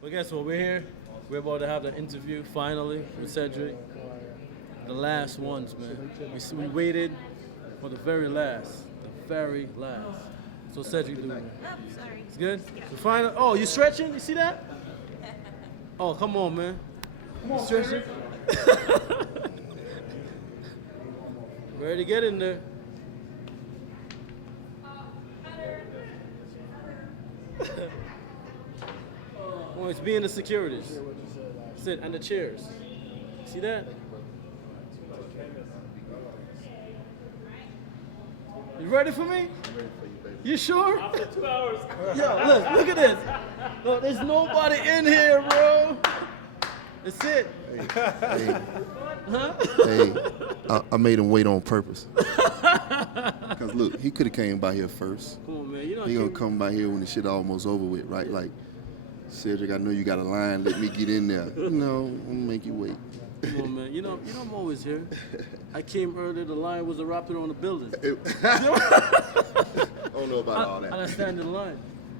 But guess what? We're here. We're about to have the interview finally with Cedric. The last ones, man. We waited for the very last. The very last. So Cedric, do it. Oh, sorry. It's good? So final. Oh, you stretching? You see that? Oh, come on, man. You stretching? Ready to get in there. Oh, it's being the securities. Sit and the chairs. See that? You ready for me? I'm ready for you, baby. You sure? After 2 hours. Yo, look at this. Look, there's nobody in here, bro. That's it. Hey, Huh? hey, I made him wait on purpose. Cause look, he could have came by here first. Come on, man. You know He gonna come by here when the shit almost over with, right? Like, Cedric, I know you got a line. Let me get in there. No, I'm gonna make you wait. Come on, man. You know I'm always here. I came earlier. The line was a raptor on the building. I don't know about all that. I stand in line.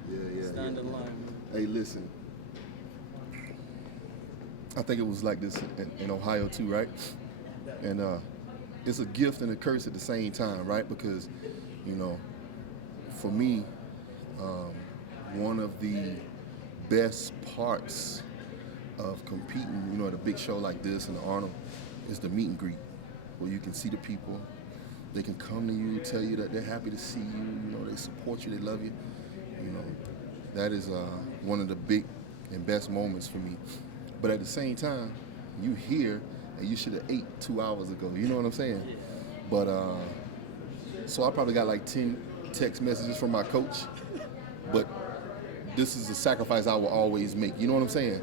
Yeah. Stand in line, man. Hey, listen. I think it was like this in Ohio too, right? And it's a gift and a curse at the same time, right? Because, you know, for me, one of the best parts of competing, you know, at a big show like this in Arnold, is the meet and greet, where you can see the people. They can come to you, tell you that they're happy to see you. You know, they support you, they love you. You know, that is one of the big and best moments for me. But at the same time, you here and you should have ate 2 hours ago. You know what I'm saying? But so I probably got like 10 text messages from my coach. But this is a sacrifice I will always make. You know what I'm saying?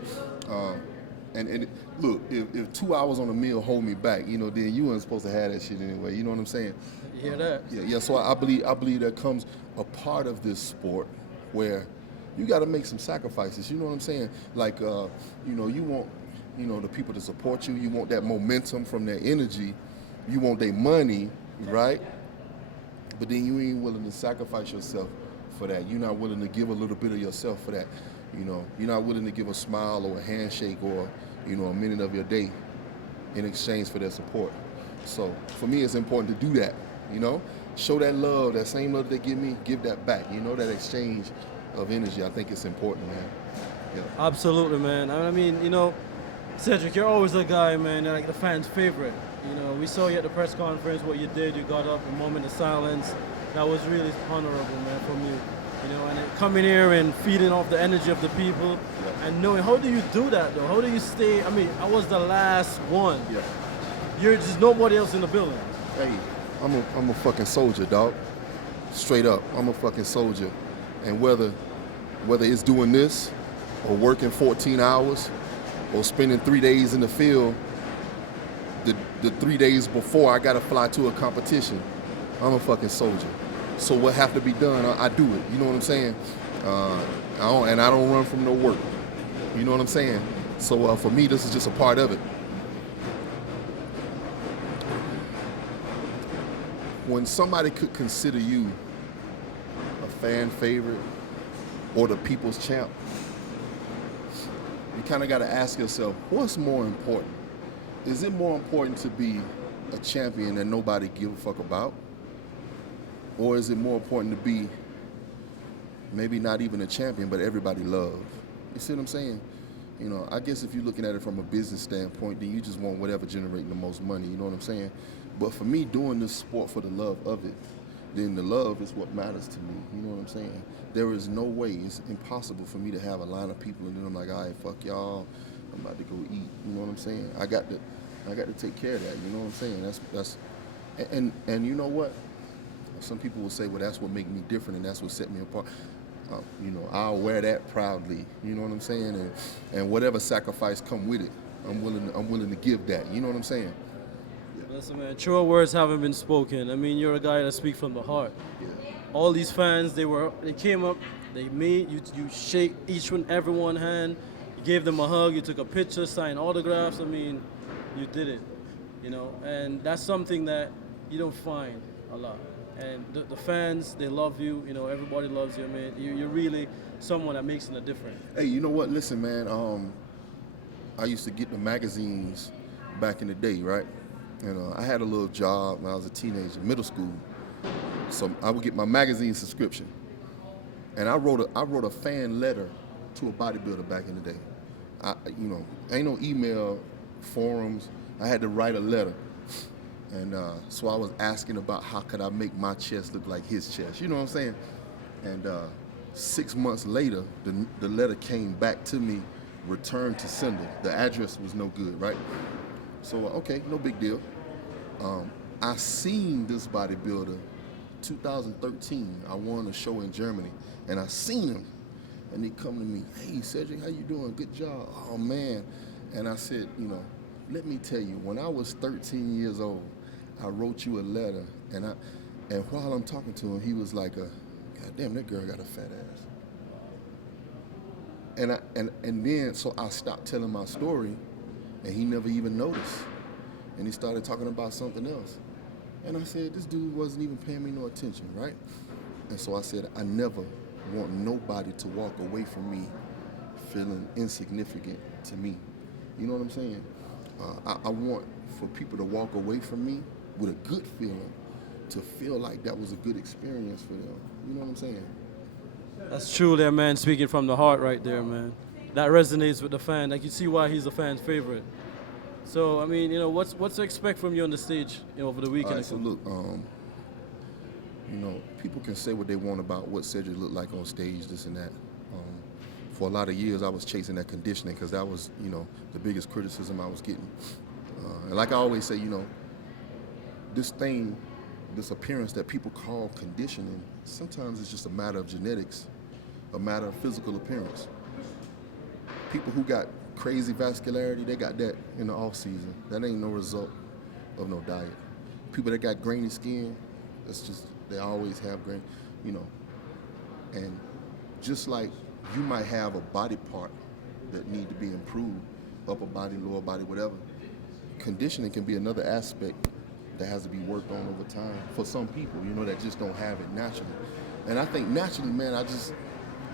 Look, if 2 hours on a meal hold me back, you know, then you weren't supposed to have that shit anyway. You know what I'm saying? You hear that? Yeah. So I believe there comes a part of this sport where you got to make some sacrifices. You know what I'm saying? Like, you know, you want, you know, the people to support you. You want that momentum from their energy. You want their money, right? But then you ain't willing to sacrifice yourself for that. You're not willing to give a little bit of yourself for that. You know, you're not willing to give a smile or a handshake or, you know, a minute of your day in exchange for their support. So for me, it's important to do that, you know? Show that love, that same love they give me, give that back. You know, that exchange of energy, I think it's important, man. Yeah. Absolutely, man. I mean, you know, Cedric, you're always a guy, man, you're like the fans' favorite. You know, we saw you at the press conference, what you did. You got up, a moment of silence. That was really honorable, man, from you. You know, and coming here and feeding off the energy of the people, Yeah. and knowing, how do you do that, though? How do you stay? I mean, I was the last one. Yeah. You're just nobody else in the building. Hey, I'm a fucking soldier, dog. Straight up, I'm a fucking soldier. And whether it's doing this or working 14 hours or spending 3 days in the field, the 3 days before I gotta fly to a competition, I'm a fucking soldier. So what have to be done, I do it. You know what I'm saying? I don't run from no work. You know what I'm saying? So for me, this is just a part of it. When somebody could consider you a fan favorite or the people's champ, you kind of got to ask yourself, what's more important? Is it more important to be a champion that nobody give a fuck about? Or is it more important to be maybe not even a champion, but everybody love? You see what I'm saying? You know, I guess if you're looking at it from a business standpoint, then you just want whatever generating the most money, you know what I'm saying? But for me, doing this sport for the love of it, then the love is what matters to me, you know what I'm saying? There is no way, it's impossible for me to have a line of people and then I'm like, all right, fuck y'all, I'm about to go eat, you know what I'm saying? I got to take care of that, you know what I'm saying? That's and you know what? Some people will say, well, that's what make me different and that's what set me apart. You know, I'll wear that proudly. You know what I'm saying? And whatever sacrifice come with it, I'm willing to give that. You know what I'm saying? Listen, man, truer words haven't been spoken. I mean, you're a guy that speaks from the heart. Yeah. All these fans, they came up, they made you shake everyone's hand, you gave them a hug, you took a picture, signed autographs. I mean, you did it, you know, and that's something that you don't find a lot. And the fans, they love you. You know, everybody loves you, man. You're really someone that makes a difference. Hey, you know what? Listen, man. I used to get the magazines back in the day, right? And I had a little job when I was a teenager, middle school. So I would get my magazine subscription, and I wrote a fan letter to a bodybuilder back in the day. Ain't no email forums. I had to write a letter, and so I was asking about how could I make my chest look like his chest. You know what I'm saying? And 6 months later, the letter came back to me, returned to sender. The address was no good, right? So okay, no big deal. I seen this bodybuilder, 2013. I won a show in Germany, and I seen him, and he come to me, "Hey, Cedric, how you doing? Good job." Oh man, and I said, let me tell you, when I was 13 years old, I wrote you a letter, and while I'm talking to him, he was like, "God damn, that girl got a fat ass." And then so I stopped telling my story, and he never even noticed, and he started talking about something else. And I said, this dude wasn't even paying me no attention, right? And so I said, I never want nobody to walk away from me feeling insignificant to me. You know what I'm saying? I want for people to walk away from me with a good feeling, to feel like that was a good experience for them. You know what I'm saying? That's true there, man. Speaking from the heart right there, man. That resonates with the fan. Like, you see why he's a fan's favorite. So, I mean, what's to expect from you on the stage, over the weekend? All right, so look, people can say what they want about what Cedric looked like on stage, this and that. For a lot of years, I was chasing that conditioning because that was, the biggest criticism I was getting. And like I always say, this appearance that people call conditioning, sometimes it's just a matter of genetics, a matter of physical appearance. People who got crazy vascularity, they got that in the off season. That ain't no result of no diet. People that got grainy skin, that's just, they always have grain, And just like you might have a body part that need to be improved, upper body, lower body, whatever, conditioning can be another aspect that has to be worked on over time for some people, that just don't have it naturally. And I think naturally, man,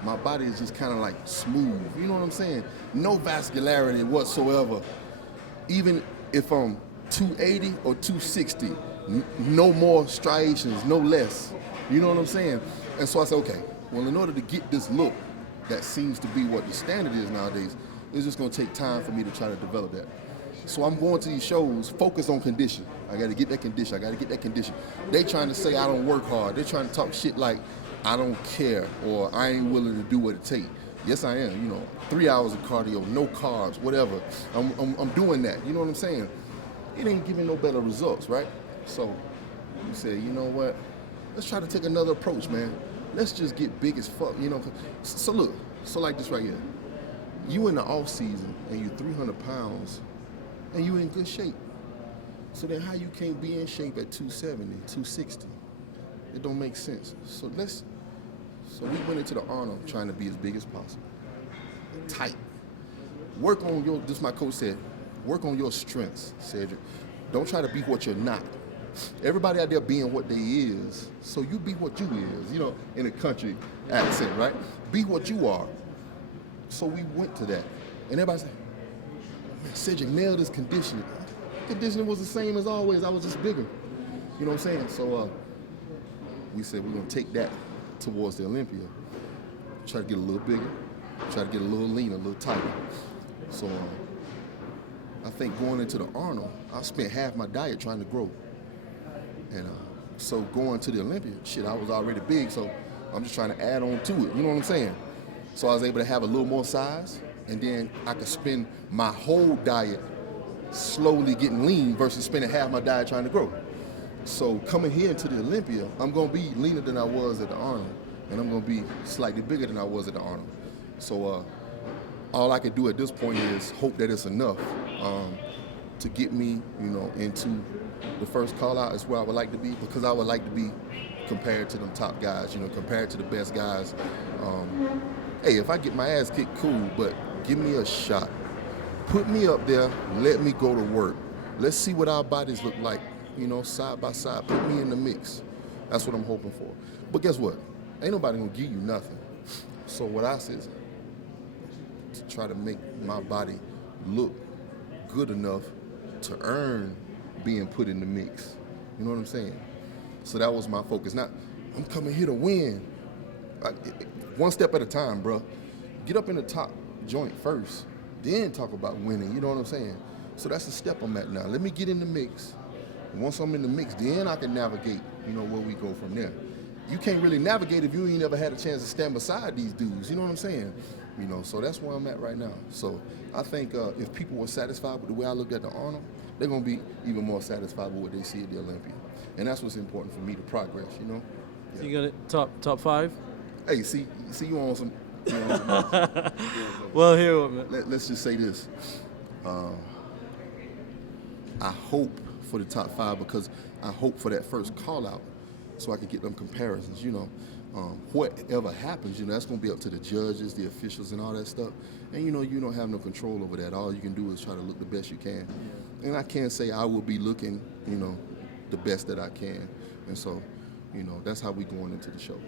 my body is just kind of like smooth. You know what I'm saying? No vascularity whatsoever. Even if I'm 280 or 260, no more striations, no less. You know what I'm saying? And so I said, okay, well, in order to get this look that seems to be what the standard is nowadays, it's just gonna take time for me to try to develop that. So I'm going to these shows, focus on condition. I gotta get that condition, I gotta get that condition. They trying to say I don't work hard. They're trying to talk shit like I don't care or I ain't willing to do what it takes. Yes, I am, 3 hours of cardio, no carbs, whatever. I'm doing that, you know what I'm saying? It ain't giving no better results, right? So we said, you know what? Let's try to take another approach, man. Let's just get big as fuck, So look, so like this right here. You in the off season and you 300 pounds and you in good shape. So then how you can't be in shape at 270, 260? It don't make sense. So we went into the Arnold trying to be as big as possible. Tight. Work on this my coach said, work on your strengths, Cedric. Don't try to be what you're not. Everybody out there being what they is, so you be what you is, in a country accent, right? Be what you are. So we went to that. And everybody said, man, Cedric nailed his conditioning. Conditioning was the same as always, I was just bigger. You know what I'm saying? So we said we're gonna take that towards the Olympia. Try to get a little bigger, try to get a little leaner, a little tighter. So I think going into the Arnold, I spent half my diet trying to grow. And so going to the Olympia, I was already big, so I'm just trying to add on to it, you know what I'm saying? So I was able to have a little more size, and then I could spend my whole diet slowly getting lean versus spending half my diet trying to grow. So coming here into the Olympia, I'm gonna be leaner than I was at the Arnold, and I'm gonna be slightly bigger than I was at the Arnold. So all I could do at this point is hope that it's enough to get me, into the first call out is where I would like to be, because I would like to be compared to them top guys, compared to the best guys. Hey, if I get my ass kicked, cool, but give me a shot. Put me up there, let me go to work. Let's see what our bodies look like, side by side. Put me in the mix. That's what I'm hoping for. But guess what? Ain't nobody gonna give you nothing. So what I say is to try to make my body look good enough to earn being put in the mix. You know what I'm saying? So that was my focus. Not, I'm coming here to win. One step at a time, bro. Get up in the top joint first, then talk about winning. You know what I'm saying? So that's the step I'm at now. Let me get in the mix. Once I'm in the mix, then I can navigate, you know, where we go from there. You can't really navigate if you ain't never had a chance to stand beside these dudes. You know what I'm saying? You know, so that's where I'm at right now. So I think if people were satisfied with the way I looked at the Arnold, they're going to be even more satisfied with what they see at the Olympia. And that's what's important for me to progress, you know? Yeah. So you got it top 5? Hey, see you on some... Well, here, man. Let's just say this. I hope for the top 5 because I hope for that first call out so I can get them comparisons, you know. Whatever happens, you know, that's going to be up to the judges, the officials, and all that stuff. And, you know, you don't have no control over that. All you can do is try to look the best you can. Yeah. And I can't say I will be looking, you know, the best that I can. And so, you know, that's how we going into the show.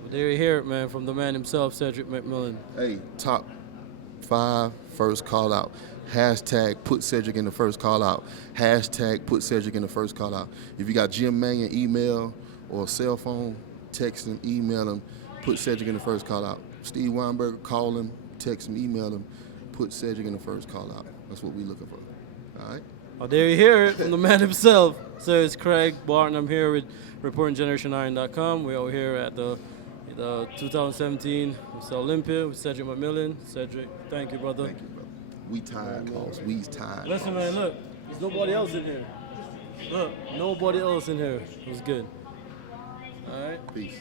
Well, there you hear it, man, from the man himself, Cedric McMillan. Hey, top 5 first call out. Hashtag put Cedric in the first call out. Hashtag put Cedric in the first call out. If you got Jim Mannion email or cell phone, text him, email him, put Cedric in the first call out. Steve Weinberger, call him, text him, email him, put Cedric in the first call out. That's what we're looking for. All right? Oh, there you hear it from the man himself. So it's Craig Barton. I'm here with reportinggeneration9.com. We're over here at the 2017 Olympia with Cedric McMillan. Cedric, thank you, brother. Thank you, brother. We tired, boss. We's tired. Listen, man, look. There's nobody else in here. Look, nobody else in here. It was good. All right? Peace.